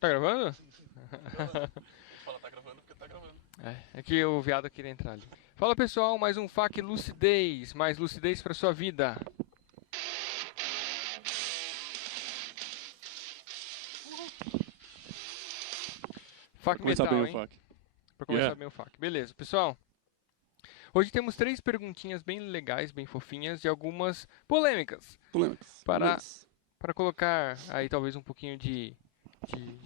Tá gravando? Fala, tá gravando porque tá gravando. É que o viado queria entrar ali. Fala pessoal, mais um FAQ Lucidez. Mais lucidez pra sua vida. FAQ Começar bem Metal, o hein? FAQ. Pra começar Yeah. bem o FAQ. Beleza, pessoal. Hoje temos três perguntinhas bem legais, bem fofinhas e algumas polêmicas. Polêmicas. Para, Yes. para colocar aí talvez um pouquinho de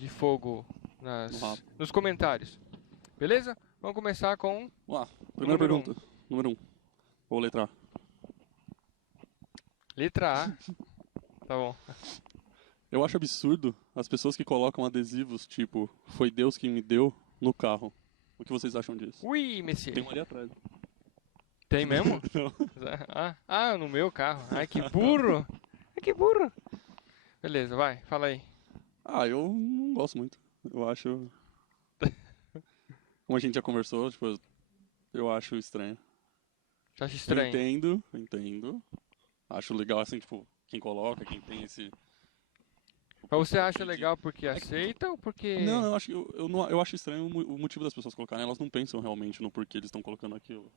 fogo No rabo. nos comentários. Beleza? Vamos começar com Vamos lá. o Primeira número um. pergunta. Número 1. Ou letra A. Letra A. Tá bom. Eu acho absurdo as pessoas que colocam adesivos tipo "Foi Deus que me deu" no carro. O que vocês acham disso? Ui, Messias. Tem um ali atrás. Tem mesmo? Não. No meu carro. Ai, que burro. Ai, que burro. Beleza, vai, fala aí. Eu não gosto muito. Eu acho. Como a gente já conversou, tipo, eu acho estranho. Você acha Eu estranho? entendo. Acho legal assim, tipo, quem coloca, quem tem esse. Mas você acha legal porque aceita ou porque... Não, eu acho, eu acho estranho o motivo das pessoas colocarem. Elas não pensam realmente no porquê eles estão colocando aquilo.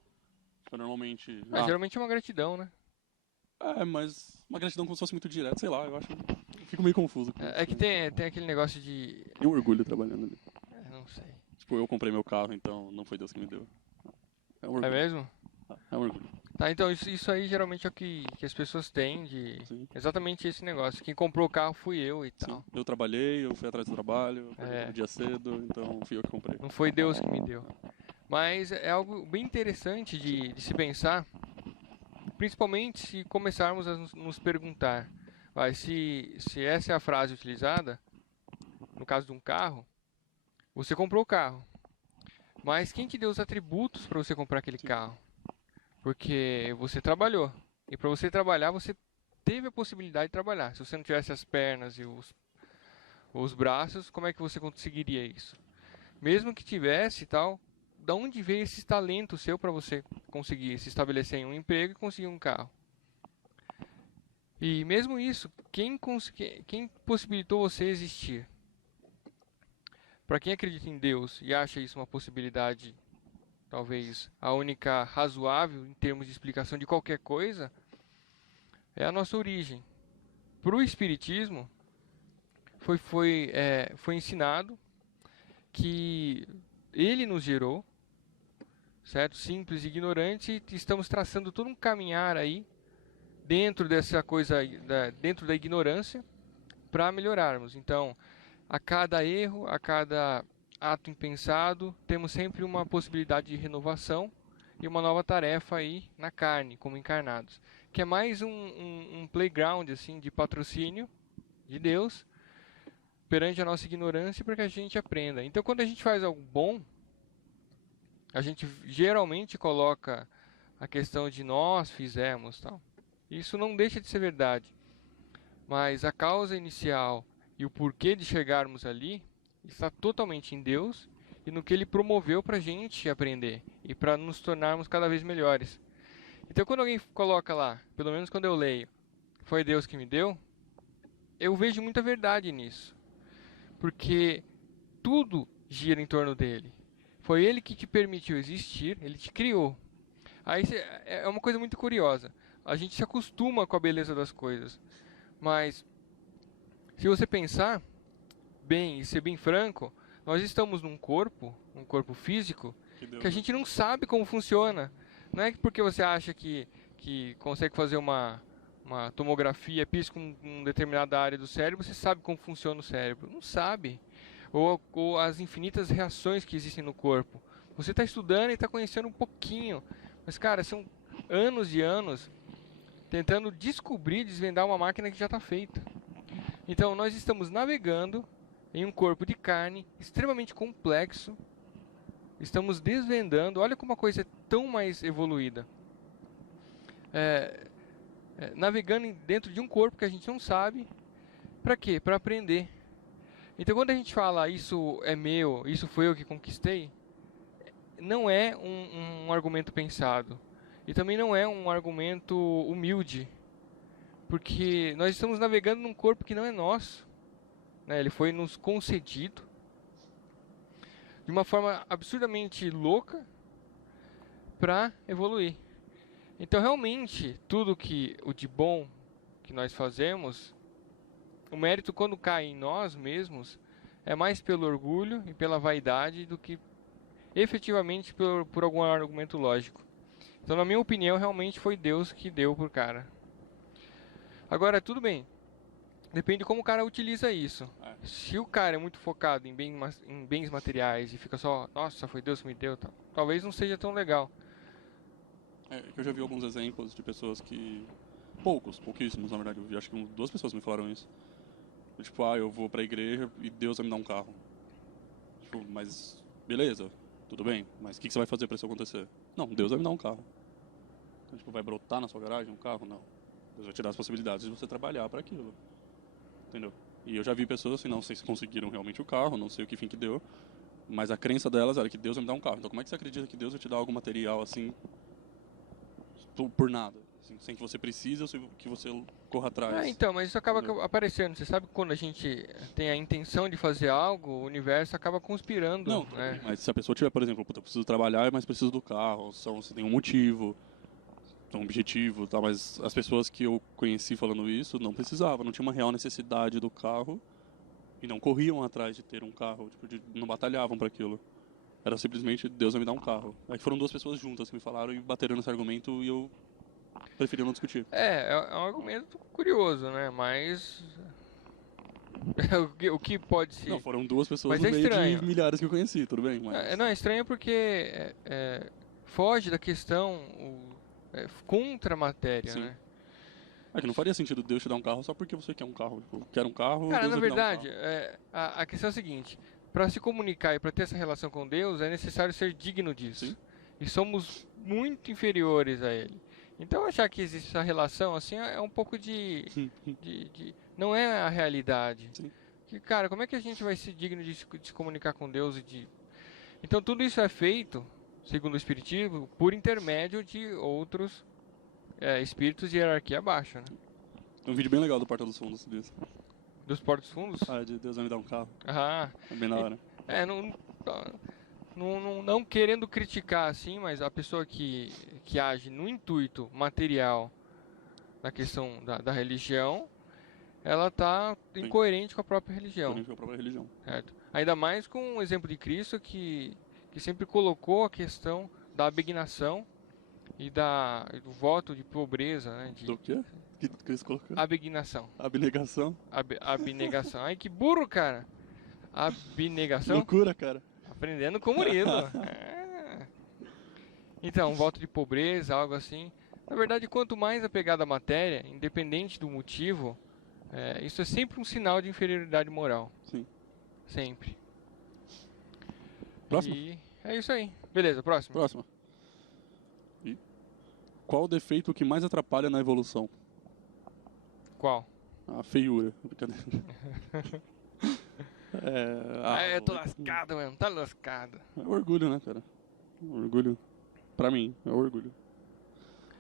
Tipo, normalmente. geralmente é uma gratidão, né? Mas uma gratidão como se fosse muito direto, sei lá, eu acho. Eu fico meio confuso com É isso. que tem aquele negócio de... Tem um orgulho trabalhando ali. Não sei. Tipo, eu comprei meu carro, então não foi Deus que me deu. É um É orgulho. mesmo? É um orgulho. Tá, então isso aí geralmente é o que as pessoas têm de... Sim. Exatamente esse negócio. Quem comprou o carro fui eu e Sim. tal. Eu trabalhei, eu fui atrás do trabalho, eu acordei todo É, dia cedo, então fui eu que comprei. não foi Deus que me deu. Mas é algo bem interessante de se pensar, principalmente se começarmos a nos perguntar, se essa é a frase utilizada, no caso de um carro, você comprou o carro, mas quem te deu os atributos para você comprar aquele Sim. carro? Porque você trabalhou, e para você trabalhar, você teve a possibilidade de trabalhar. Se você não tivesse as pernas e os braços, como é que você conseguiria isso? Mesmo que tivesse e tal, da onde veio esse talento seu para você conseguir se estabelecer em um emprego e conseguir um carro? E mesmo isso, quem possibilitou você existir? Para quem acredita em Deus e acha isso uma possibilidade, talvez a única razoável em termos de explicação de qualquer coisa, é a nossa origem. Para o Espiritismo, foi ensinado que ele nos gerou, certo? Simples e ignorante, e estamos traçando todo um caminhar aí dentro dessa coisa, dentro da ignorância, para melhorarmos. Então, a cada erro, a cada ato impensado, temos sempre uma possibilidade de renovação e uma nova tarefa aí na carne, como encarnados. Que é mais um playground assim de patrocínio de Deus perante a nossa ignorância para que a gente aprenda. Então, quando a gente faz algo bom, a gente geralmente coloca a questão de nós fizemos, tal. Isso não deixa de ser verdade, mas a causa inicial e o porquê de chegarmos ali está totalmente em Deus e no que Ele promoveu para a gente aprender e para nos tornarmos cada vez melhores. Então, quando alguém coloca lá, pelo menos quando eu leio, foi Deus que me deu, eu vejo muita verdade nisso, porque tudo gira em torno dele. Foi Ele que te permitiu existir, Ele te criou. Aí é uma coisa muito curiosa. A gente se acostuma com a beleza das coisas, mas se você pensar bem e ser bem franco, nós estamos num corpo, um corpo físico, que a gente não sabe como funciona. Não é porque você acha que consegue fazer uma tomografia, pisca com determinada área do cérebro, você sabe como funciona o cérebro. Não sabe. Ou as infinitas reações que existem no corpo. Você está estudando e está conhecendo um pouquinho. Mas, cara, são anos e anos tentando descobrir, desvendar uma máquina que já está feita. Então, nós estamos navegando em um corpo de carne extremamente complexo. Estamos desvendando. Olha como a coisa é tão mais evoluída. Navegando dentro de um corpo que a gente não sabe. Para quê? Para aprender. Então, quando a gente fala isso é meu, isso foi eu que conquistei, não é um argumento pensado. E também não é um argumento humilde. Porque nós estamos navegando num corpo que não é nosso. né? Ele foi nos concedido de uma forma absurdamente louca para evoluir. Então, realmente, tudo que o de bom que nós fazemos, o mérito quando cai em nós mesmos, é mais pelo orgulho e pela vaidade do que efetivamente por algum argumento lógico. Então, na minha opinião, realmente foi Deus que deu pro cara. Agora, tudo bem. Depende de como o cara utiliza isso. Se o cara é muito focado em bens materiais e fica só, nossa, foi Deus que me deu, talvez não seja tão legal. Eu já vi alguns exemplos de pessoas que... pouquíssimos, na verdade. Eu acho que 2 pessoas me falaram isso. Tipo, eu vou pra igreja e Deus vai me dar um carro. Tipo, mas beleza, tudo bem. Mas o que você vai fazer pra isso acontecer? Não, Deus vai me dar um carro. Então, tipo, vai brotar na sua garagem um carro? Não. Deus vai te dar as possibilidades de você trabalhar para aquilo. Entendeu? E eu já vi pessoas assim, não sei se conseguiram realmente o carro, não sei o que fim que deu, mas a crença delas era que Deus vai me dar um carro. Então como é que você acredita que Deus vai te dar algo material assim, por nada? Assim, sem que você precise ou sem que você corra atrás? Então, mas isso acaba aparecendo. Você sabe que quando a gente tem a intenção de fazer algo, o universo acaba conspirando. Não, né? mas se a pessoa tiver, por exemplo, eu preciso trabalhar, mas preciso do carro, você tem um motivo, um objetivo, tá? Mas as pessoas que eu conheci falando isso não precisavam, não tinha uma real necessidade do carro e não corriam atrás de ter um carro, tipo, não batalhavam para aquilo. Era simplesmente Deus vai me dar um carro. Aí foram 2 pessoas juntas que me falaram e bateram nesse argumento e eu preferi não discutir. É um argumento curioso, né? Mas o que pode ser... Não, foram 2 pessoas Mas no é meio estranho. de milhares que eu conheci, tudo bem, mas... Não, é estranho porque foge da questão contra a matéria, Sim. né? É que não faria sentido Deus te dar um carro só porque você quer um carro. Tipo, quer um carro, Cara, Deus na vai me dar um verdade, carro. a questão é a seguinte: para se comunicar e para ter essa relação com Deus, é necessário ser digno disso. Sim. E somos muito inferiores a Ele. Então, achar que existe essa relação assim é um pouco não é a realidade. Sim. Que, cara, como é que a gente vai ser digno de se comunicar com Deus Então, tudo isso é feito, segundo o Espiritismo, por intermédio de outros espíritos de hierarquia abaixo, né? Tem um vídeo bem legal do Porta dos Fundos disso. Dos Portos Fundos? De Deus vai me dar um carro. Ah, É bem da hora. não querendo criticar assim, mas a pessoa que age no intuito material na questão da religião, ela está incoerente com a própria religião. Incoerente com a própria religião. Certo? Ainda mais com o exemplo de Cristo que sempre colocou a questão da abnegação e do voto de pobreza, né? Do quê? Que Cristo colocou? Abnegação. Abnegação? Abnegação. Ai, que burro, cara. Abnegação? Loucura, cara. Aprendendo com o Murilo. Então, voto de pobreza, algo assim. Na verdade, quanto mais apegado à matéria, independente do motivo, isso é sempre um sinal de inferioridade moral. Sim. Sempre. Próximo? E é isso aí. Beleza, próximo. Próximo. E qual o defeito que mais atrapalha na evolução? Qual? A feiura. Brincadeira. Eu tô lascado, mano. Tá lascado. É o orgulho, né, cara? O orgulho, pra mim, é o orgulho.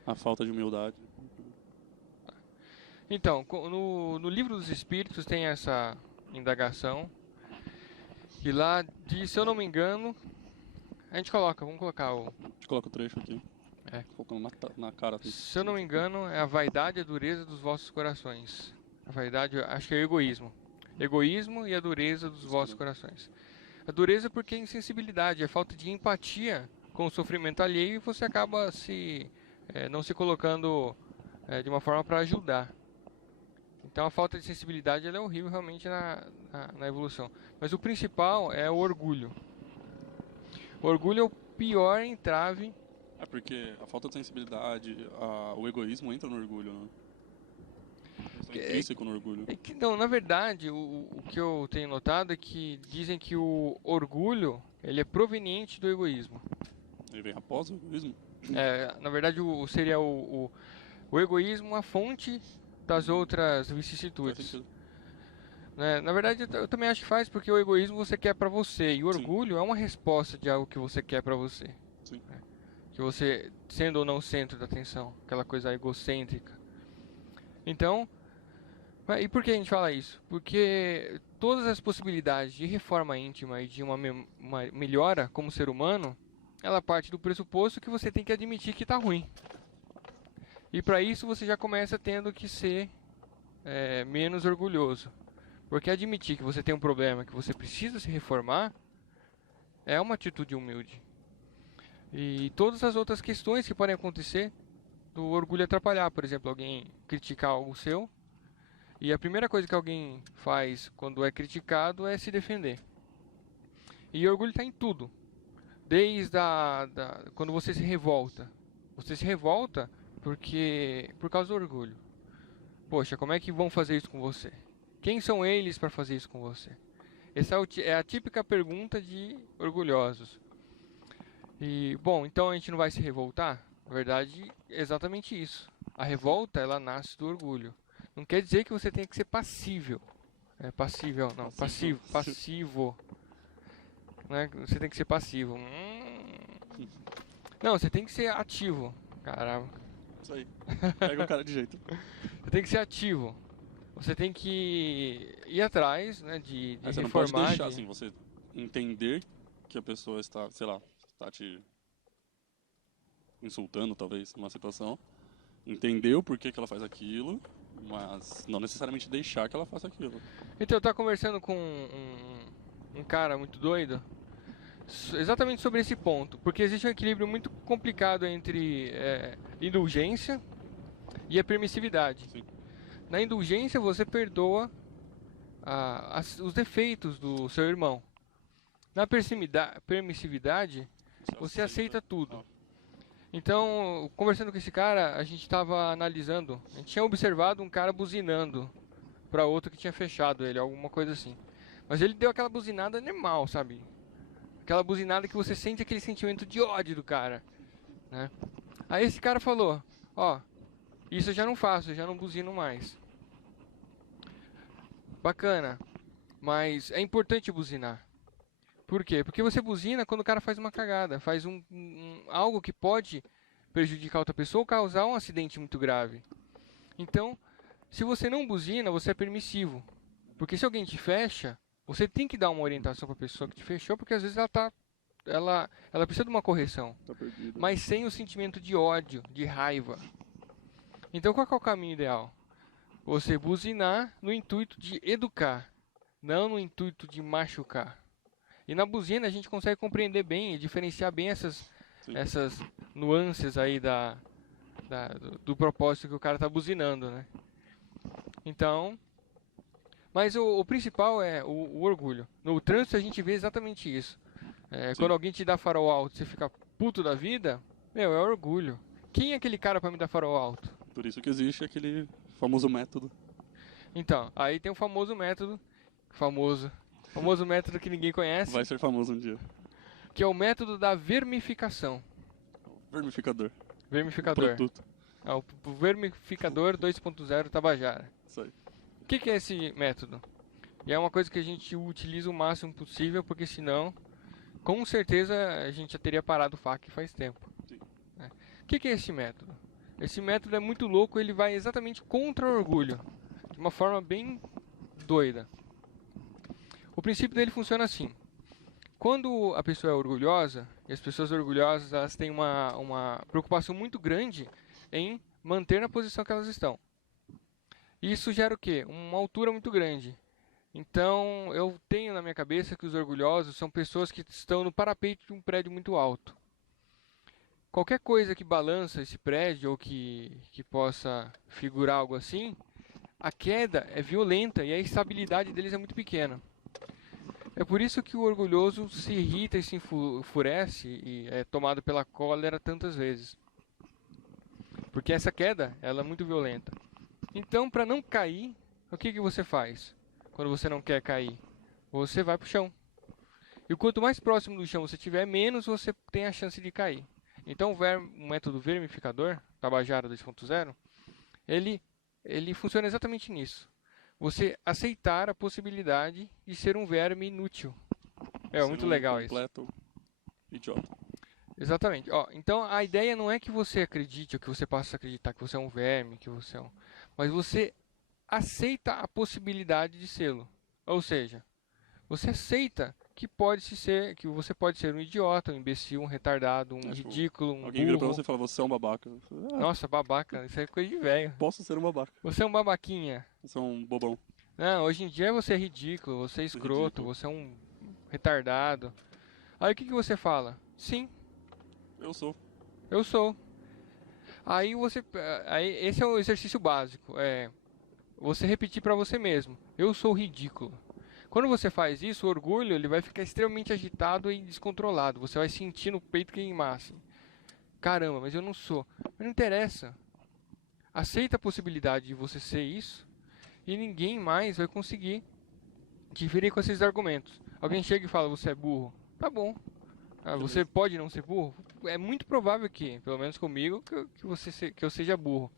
A falta de humildade. Então, no livro dos Espíritos tem essa indagação. E lá, se eu não me engano, vamos colocar A gente coloca o trecho aqui. Colocando na cara. Se eu não me engano, é a vaidade e a dureza dos vossos corações. A vaidade, acho que é o egoísmo. Egoísmo e a dureza dos vossos corações. A dureza porque é insensibilidade, é falta de empatia com o sofrimento alheio e você acaba não se colocando de uma forma para ajudar. Então a falta de sensibilidade ela é horrível realmente na evolução. Mas o principal é o orgulho. O orgulho é o pior entrave. É porque a falta de sensibilidade, o egoísmo entra no orgulho, né? É intrínseco no orgulho. Não, na verdade, o que eu tenho notado é que dizem que o orgulho ele é proveniente do egoísmo. Ele vem após o egoísmo? Na verdade, seria o egoísmo a fonte das outras vicissitudes. Na verdade, eu também acho que faz porque o egoísmo você quer pra você e o orgulho é uma resposta de algo que você quer pra você. Sim. Que você, sendo ou não centro da atenção, aquela coisa egocêntrica. Então, e por que a gente fala isso? Porque todas as possibilidades de reforma íntima e de uma melhora como ser humano, ela parte do pressuposto que você tem que admitir que está ruim. E para isso você já começa tendo que ser menos orgulhoso. Porque admitir que você tem um problema, que você precisa se reformar, é uma atitude humilde. E todas as outras questões que podem acontecer do orgulho atrapalhar. Por exemplo, alguém criticar algo seu, e a primeira coisa que alguém faz quando é criticado é se defender. E o orgulho está em tudo. Desde quando você se revolta. Você se revolta por causa do orgulho. Poxa, como é que vão fazer isso com você? Quem são eles para fazer isso com você? Essa é a típica pergunta de orgulhosos. E, bom, então a gente não vai se revoltar? Na verdade, é exatamente isso. A revolta, ela nasce do orgulho. Não quer dizer que você tenha que ser passível. Passível, não. Passivo. Né? Você tem que ser passivo. Não, você tem que ser ativo. Caramba. Isso aí. Pega o cara de jeito. Você tem que ser ativo. Você tem que ir atrás, né, de Você não reformar. pode deixar, assim, você entender que a pessoa está, sei lá, está te insultando, talvez, numa situação. Entender o porquê que ela faz aquilo, mas não necessariamente deixar que ela faça aquilo. Então, eu estava conversando com um cara muito doido, exatamente sobre esse ponto. Porque existe um equilíbrio muito complicado entre indulgência e a permissividade. Sim. Na indulgência, você perdoa os defeitos do seu irmão. Na permissividade, você aceita tudo. Então, conversando com esse cara, a gente estava analisando, a gente tinha observado um cara buzinando para outro que tinha fechado ele, alguma coisa assim. Mas ele deu aquela buzinada animal, sabe? Aquela buzinada que você sente aquele sentimento de ódio do cara, né? Aí esse cara falou, ó, isso eu já não faço, eu já não buzino mais. Bacana, mas é importante buzinar. Por quê? Porque você buzina quando o cara faz uma cagada, faz algo que pode prejudicar outra pessoa ou causar um acidente muito grave. Então, se você não buzina, você é permissivo. Porque se alguém te fecha, você tem que dar uma orientação para a pessoa que te fechou, porque às vezes ela precisa de uma correção. Tá perdido. Mas sem o sentimento de ódio, de raiva. Então, qual que é o caminho ideal? Você buzinar no intuito de educar, não no intuito de machucar. E na buzina a gente consegue compreender bem e diferenciar bem essas nuances aí do propósito que o cara está buzinando, né? Então, mas o principal é o orgulho. No trânsito a gente vê exatamente isso. Quando alguém te dá farol alto, você fica puto da vida, é orgulho. Quem é aquele cara para me dar farol alto? Por isso que existe aquele famoso método. Então, aí tem o famoso método, famoso método que ninguém conhece, Vai ser famoso um dia. que é o método da vermificação. Vermificador. Vermificador. Produto. O vermificador 2.0 Tabajara. Isso aí. O que é esse método? E é uma coisa que a gente utiliza o máximo possível, porque senão, com certeza, a gente já teria parado o FAQ faz tempo. Sim. O que é esse método? Esse método é muito louco, ele vai exatamente contra o orgulho, de uma forma bem doida. O princípio dele funciona assim. Quando a pessoa é orgulhosa, e as pessoas orgulhosas elas têm uma preocupação muito grande em manter na posição que elas estão. Isso gera o quê? Uma altura muito grande. Então, eu tenho na minha cabeça que os orgulhosos são pessoas que estão no parapeito de um prédio muito alto. Qualquer coisa que balança esse prédio ou que possa figurar algo assim, a queda é violenta e a estabilidade deles é muito pequena. É por isso que o orgulhoso se irrita e se enfurece e é tomado pela cólera tantas vezes. Porque essa queda, ela é muito violenta. Então, para não cair, o que você faz quando você não quer cair? Você vai para o chão. E quanto mais próximo do chão você estiver, menos você tem a chance de cair. Então, o método vermificador, Tabajara 2.0, ele funciona exatamente nisso. Você aceitar a possibilidade de ser um verme inútil. Muito legal isso. Completo idiota. Exatamente. Então a ideia não é que você acredite ou que você possa acreditar que você é um verme, que você é mas você aceita a possibilidade de sê-lo. Ou seja, você aceita que que você pode ser um idiota, um imbecil, um retardado, um Tipo, ridículo, um alguém vira pra você burro. e fala, você é um babaca. Eu falo, Nossa, babaca, isso é coisa de velho. posso ser um babaca. Você é um babaquinha. Você é um bobão. Não, hoje em dia você é ridículo, você é Você é escroto, ridículo. você é um retardado. Aí o que você fala? Sim, Eu sou. eu sou. Aí esse é o exercício básico, você repetir pra você mesmo. Eu sou ridículo. Quando você faz isso, o orgulho ele vai ficar extremamente agitado e descontrolado. Você vai sentir no peito queimar assim. Caramba, mas eu não sou. Mas não interessa. Aceita a possibilidade de você ser isso e ninguém mais vai conseguir te ferir com esses argumentos. Alguém chega e fala, você é burro. Tá bom. Você Beleza. pode não ser burro? É muito provável que, pelo menos comigo, que eu seja burro.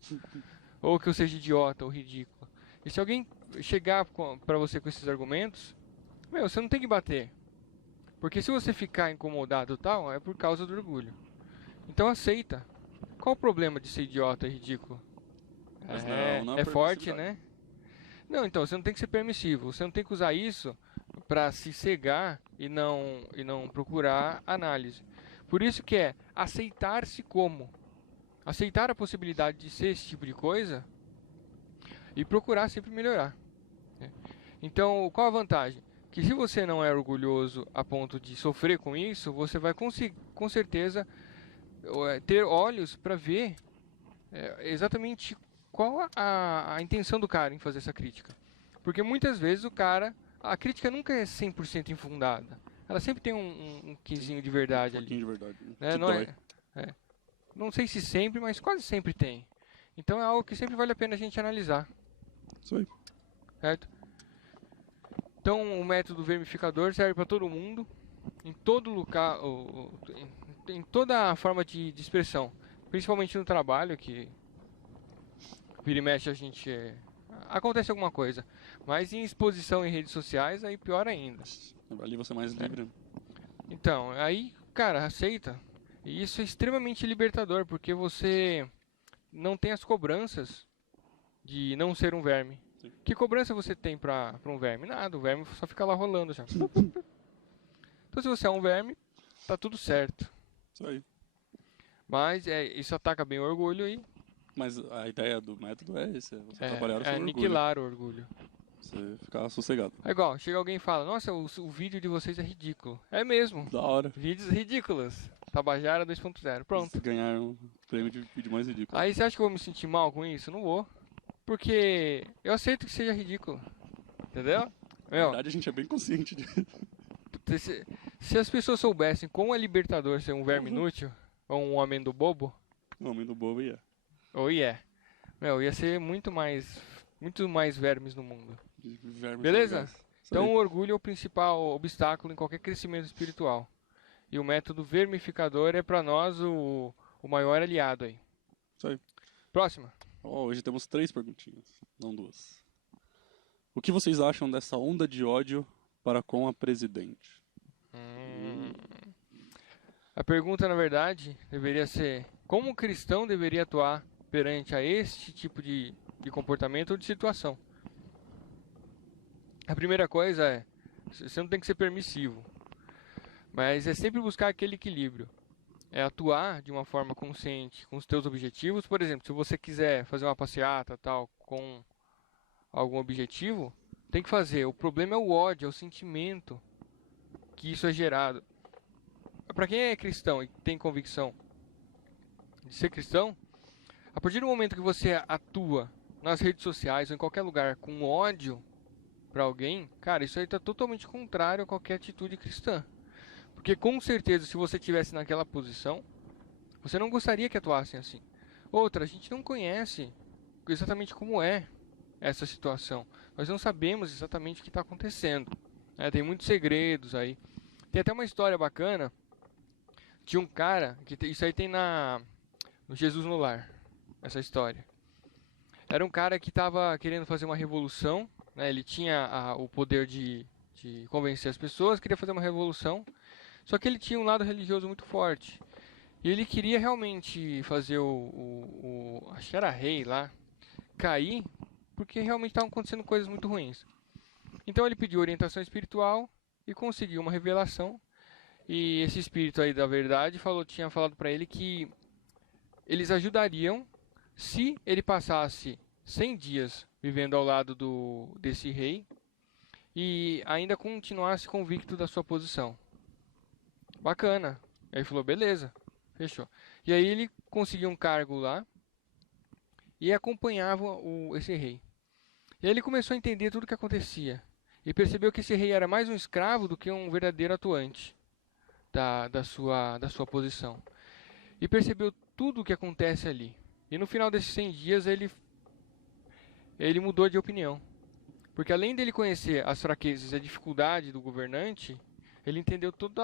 Ou que eu seja idiota ou ridículo. E se alguém chegar pra você com esses argumentos, você não tem que bater. Porque se você ficar incomodado e tal, é por causa do orgulho. Então aceita. Qual o problema de ser idiota e ridículo? Mas não É forte, permissividade. né? Não, então você não tem que ser permissivo. Você não tem que usar isso pra se cegar e não procurar análise. Por isso que é aceitar-se como. Aceitar a possibilidade de ser esse tipo de coisa e procurar sempre melhorar. Né? Então, qual a vantagem? Que se você não é orgulhoso a ponto de sofrer com isso, você vai com certeza ter olhos para ver exatamente qual a intenção do cara em fazer essa crítica. Porque muitas vezes a crítica nunca é 100% infundada. Ela sempre tem um quesinho de verdade Um ali. pouquinho de verdade. Né? Que Não dói. não sei se sempre, mas quase sempre tem. Então é algo que sempre vale a pena a gente analisar. Isso aí. Certo? Então o método vermificador serve para todo mundo, em todo lugar, em toda a forma de expressão, principalmente no trabalho, que vira e mexe a gente acontece alguma coisa, mas em exposição em redes sociais aí pior ainda. Ali você é mais livre. Então aí, cara, aceita. E isso é extremamente libertador, porque você não tem as cobranças de não ser um verme. Sim. Que cobrança você tem pra um verme? Nada, o verme só fica lá rolando já. Então se você é um verme, tá tudo certo. Isso aí. Mas isso ataca bem o orgulho e Mas a ideia do método é esse, é você trabalhar o seu orgulho. aniquilar o orgulho. Você ficar sossegado. É igual, chega alguém e fala, nossa, o vídeo de vocês é ridículo. É mesmo. Da hora. Vídeos ridículos. Tabajara 2.0. Pronto. Você ganhar um prêmio de vídeo mais ridículo. Aí você acha que eu vou me sentir mal com isso? Não vou. Porque eu aceito que seja ridículo. Entendeu? Na verdade, a gente é bem consciente disso. Se as pessoas soubessem como é libertador ser um verme inútil, ou um homem do bobo, O homem do bobo ia. ou ia ser muito mais vermes no mundo. Vermes Beleza? legais. Isso Então aí. o orgulho é o principal obstáculo em qualquer crescimento espiritual. E o método vermificador é para nós o maior aliado aí. Isso aí. Próxima. Hoje temos 3 perguntinhas, não 2. O que vocês acham dessa onda de ódio para com a presidente? A pergunta, na verdade, deveria ser: como o cristão deveria atuar perante a este tipo de comportamento ou de situação? A primeira coisa é: você não tem que ser permissivo, mas é sempre buscar aquele equilíbrio. É atuar de uma forma consciente com os teus objetivos. Por exemplo, se você quiser fazer uma passeata tal com algum objetivo, tem que fazer. O problema é o ódio, é o sentimento que isso é gerado. Para quem é cristão e tem convicção de ser cristão, a partir do momento que você atua nas redes sociais ou em qualquer lugar com ódio para alguém, cara, isso aí está totalmente contrário a qualquer atitude cristã. Porque com certeza, se você estivesse naquela posição, você não gostaria que atuassem assim. Outra, a gente não conhece exatamente como é essa situação. Nós não sabemos exatamente o que está acontecendo. Tem muitos segredos aí. Tem até uma história bacana de um cara, isso aí tem no Jesus no Lar, essa história. Era um cara que estava querendo fazer uma revolução, né? Ele tinha o poder de convencer as pessoas, queria fazer uma revolução. Só que ele tinha um lado religioso muito forte. E ele queria realmente fazer acho que era rei lá, cair, porque realmente estavam acontecendo coisas muito ruins. Então ele pediu orientação espiritual e conseguiu uma revelação. E esse espírito aí da verdade tinha falado para ele que eles ajudariam se ele passasse 100 dias vivendo ao lado desse rei e ainda continuasse convicto da sua posição. Bacana. Aí ele falou, beleza, fechou. E aí ele conseguiu um cargo lá e acompanhava esse rei. E aí ele começou a entender tudo o que acontecia. E percebeu que esse rei era mais um escravo do que um verdadeiro atuante da sua posição. E percebeu tudo o que acontece ali. E no final desses 100 dias ele mudou de opinião. Porque além dele conhecer as fraquezas e a dificuldade do governante, ele entendeu toda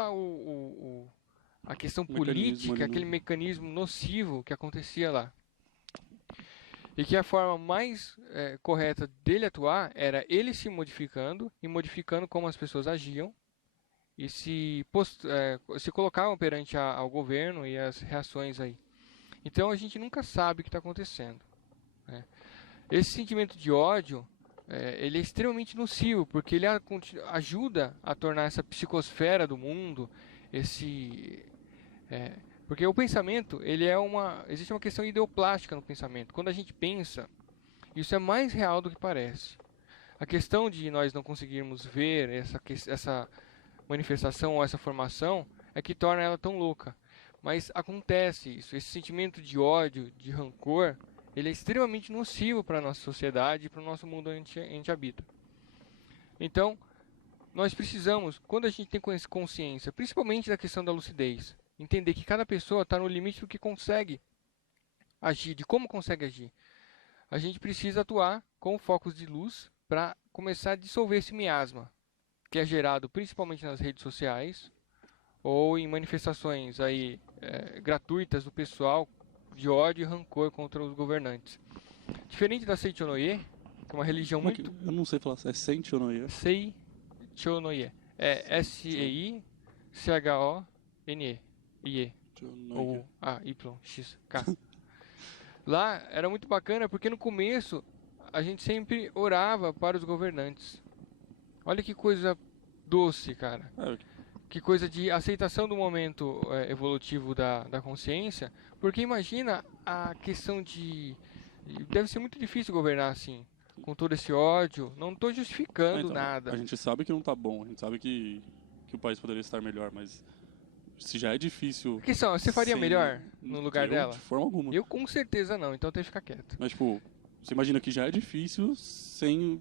a questão política, aquele mecanismo nocivo que acontecia lá. E que a forma mais correta dele atuar era ele se modificando e modificando como as pessoas agiam e se colocavam perante ao governo e as reações aí. Então a gente nunca sabe o que está acontecendo, né? Esse sentimento de ódio, ele é extremamente nocivo, porque ele ajuda a tornar essa psicosfera do mundo, porque o pensamento, existe uma questão ideoplástica no pensamento. Quando a gente pensa, isso é mais real do que parece. A questão de nós não conseguirmos ver essa manifestação ou essa formação é que torna ela tão louca. Mas acontece isso, esse sentimento de ódio, de rancor, ele é extremamente nocivo para a nossa sociedade e para o nosso mundo onde a gente habita. Então, nós precisamos, quando a gente tem consciência, principalmente da questão da lucidez, entender que cada pessoa está no limite do que consegue agir, de como consegue agir. A gente precisa atuar com focos de luz para começar a dissolver esse miasma, que é gerado principalmente nas redes sociais ou em manifestações aí, gratuitas do pessoal de ódio e rancor contra os governantes. Diferente da Seichonoye, que é uma religião muito... Eu não sei falar, é Seichonoye? Seichonoye. É S-E-I-C-H-O-N-E. Ou A-Y-X-K. Lá era muito bacana porque no começo a gente sempre orava para os governantes. Olha que coisa doce, cara. Que coisa de aceitação do momento evolutivo da consciência. Porque imagina a questão de... Deve ser muito difícil governar assim, com todo esse ódio. Não estou justificando nada. A gente sabe que não tá bom, a gente sabe que o país poderia estar melhor, mas se já é difícil... Você faria melhor no lugar dela? De forma alguma. Eu com certeza não, então tem que ficar quieto. Mas tipo, você imagina que já é difícil sem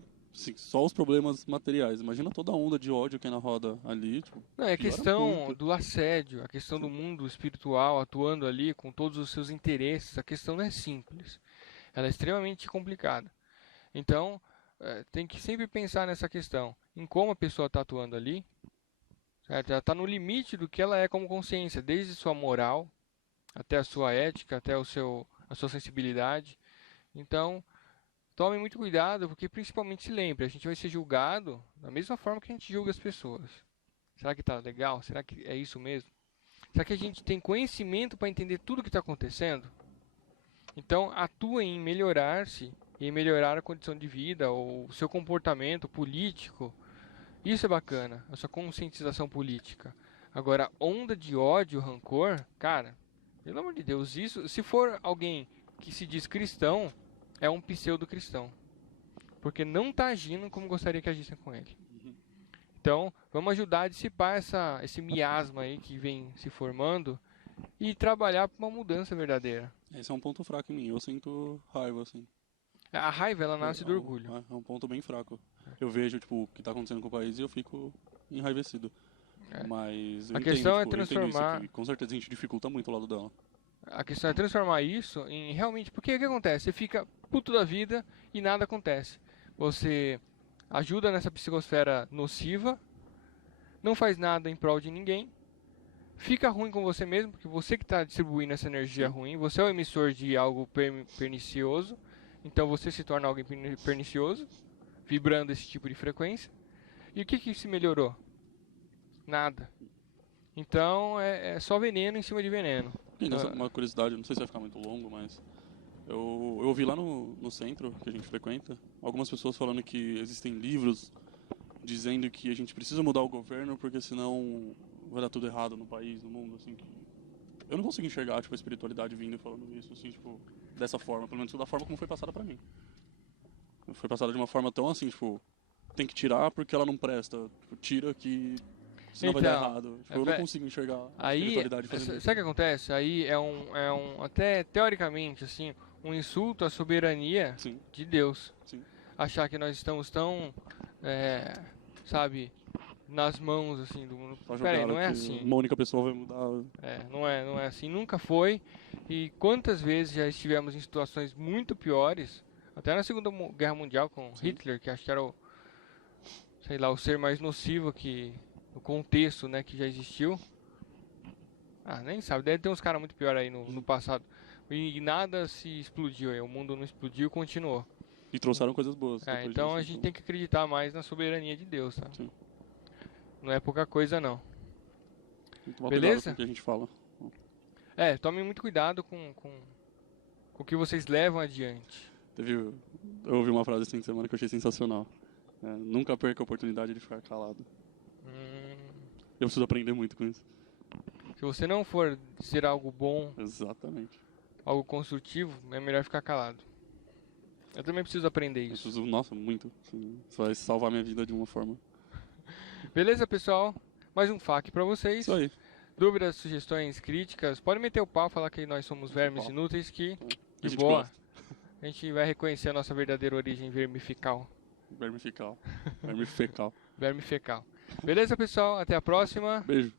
só os problemas materiais. Imagina toda a onda de ódio que é na roda ali. Tipo, não, é a questão do assédio, a questão do mundo espiritual atuando ali com todos os seus interesses. A questão não é simples. Ela é extremamente complicada. Então, tem que sempre pensar nessa questão. Em como a pessoa está atuando ali. Certo? Ela está no limite do que ela é como consciência. Desde sua moral, até a sua ética, até a sua sensibilidade. Então... Tome muito cuidado, porque principalmente se lembre, a gente vai ser julgado da mesma forma que a gente julga as pessoas. Será que está legal? Será que é isso mesmo? Será que a gente tem conhecimento para entender tudo o que está acontecendo? Então, atue em melhorar-se e em melhorar a condição de vida, ou o seu comportamento político. Isso é bacana, a sua conscientização política. Agora, onda de ódio, rancor, cara, pelo amor de Deus, isso, se for alguém que se diz cristão, é um pseudo-cristão. Porque não está agindo como gostaria que agissem com ele. Então, vamos ajudar a dissipar esse miasma aí que vem se formando e trabalhar para uma mudança verdadeira. Esse é um ponto fraco em mim. Eu sinto raiva, assim. A raiva, ela nasce do orgulho. É um ponto bem fraco. Eu vejo, tipo, o que está acontecendo com o país e eu fico enraivecido. Mas eu a questão entendo, é transformar... Isso, com certeza a gente dificulta muito o lado dela. A questão é transformar isso em realmente... Porque o que acontece? Você fica puto da vida e nada acontece. Você ajuda nessa psicosfera nociva, não faz nada em prol de ninguém, fica ruim com você mesmo, porque você que está distribuindo essa energia ruim, você é o emissor de algo pernicioso, então você se torna alguém pernicioso, vibrando esse tipo de frequência. E o que se melhorou? Nada. Então é só veneno em cima de veneno. Uma curiosidade, não sei se vai ficar muito longo, mas eu ouvi lá no centro que a gente frequenta algumas pessoas falando que existem livros dizendo que a gente precisa mudar o governo porque senão vai dar tudo errado no país, no mundo, assim, que eu não consigo enxergar, tipo, a espiritualidade vindo e falando isso, assim, tipo, dessa forma, pelo menos da forma como foi passada pra mim. Foi passada de uma forma tão assim, tipo, tem que tirar porque ela não presta, tipo, tira que senão vai dar errado. Tipo, eu não consigo enxergar a espiritualidade fazendo isso. Sabe o que acontece? Aí até teoricamente, assim, um insulto à soberania Sim. de Deus. Sim. Achar que nós estamos tão, sabe, nas mãos, assim, do mundo. Peraí, não é assim. Uma única pessoa vai mudar. Não é assim, nunca foi. E quantas vezes já estivemos em situações muito piores, até na Segunda Guerra Mundial com Hitler, que acho que era o, sei lá, o ser mais nocivo que no contexto, né, que já existiu. Nem sabe, deve ter uns caras muito piores aí no passado. E nada se explodiu, o mundo não explodiu, continuou. E trouxeram coisas boas. Então a gente tem que acreditar mais na soberania de Deus, tá? Sim. Não é pouca coisa, não. Beleza? Com o que a gente fala. Tome muito cuidado com o que vocês levam adiante. Eu ouvi uma frase essa semana que eu achei sensacional. Nunca perca a oportunidade de ficar calado. Eu preciso aprender muito com isso. Se você não for ser algo bom, exatamente, algo construtivo, é melhor ficar calado. Eu também preciso aprender isso. Nossa, muito. Isso vai salvar minha vida de uma forma. Beleza, pessoal? Mais um FAQ pra vocês. Isso aí. Dúvidas, sugestões, críticas, pode meter o pau, falar que nós somos vermes inúteis, que de boa. Gosta. A gente vai reconhecer a nossa verdadeira origem vermifical. Verme fecal. Verme fecal. Beleza, pessoal? Até a próxima. Beijo.